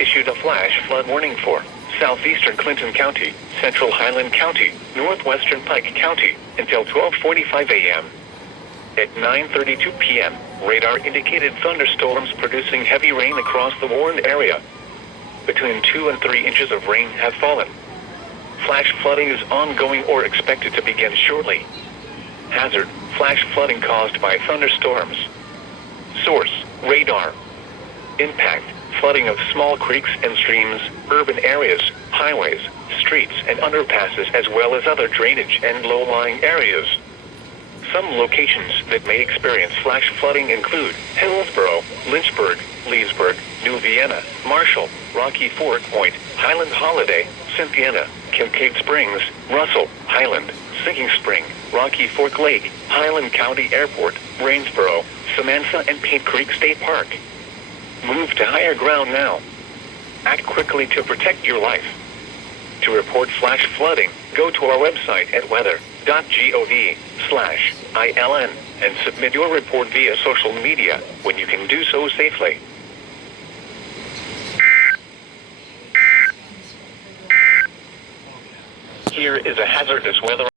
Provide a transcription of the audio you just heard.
issued a flash flood warning for southeastern Clinton County, central Highland County, northwestern Pike County, until 12:45 a.m. At 9:32 p.m., radar indicated thunderstorms producing heavy rain across the warned area. Between 2 and 3 inches of rain have fallen. Flash flooding is ongoing or expected to begin shortly. Hazard: flash flooding caused by thunderstorms. Source: radar. Impact: flooding of small creeks and streams, urban areas, highways, streets and underpasses, as well as other drainage and low-lying areas. Some locations that may experience flash flooding include Hillsborough, Lynchburg, Leesburg, New Vienna, Marshall, Rocky Fork Point, Highland Holiday, Cynthiana, Kincaid Springs, Russell, Highland, Sinking Spring, Rocky Fork Lake, Highland County Airport, Rainsboro, Samantha and Paint Creek State Park. Move to higher ground now. Act quickly to protect your life. To report flash flooding, go to our website at weather.gov/ILN and submit your report via social media when you can do so safely. Here is a hazardous weather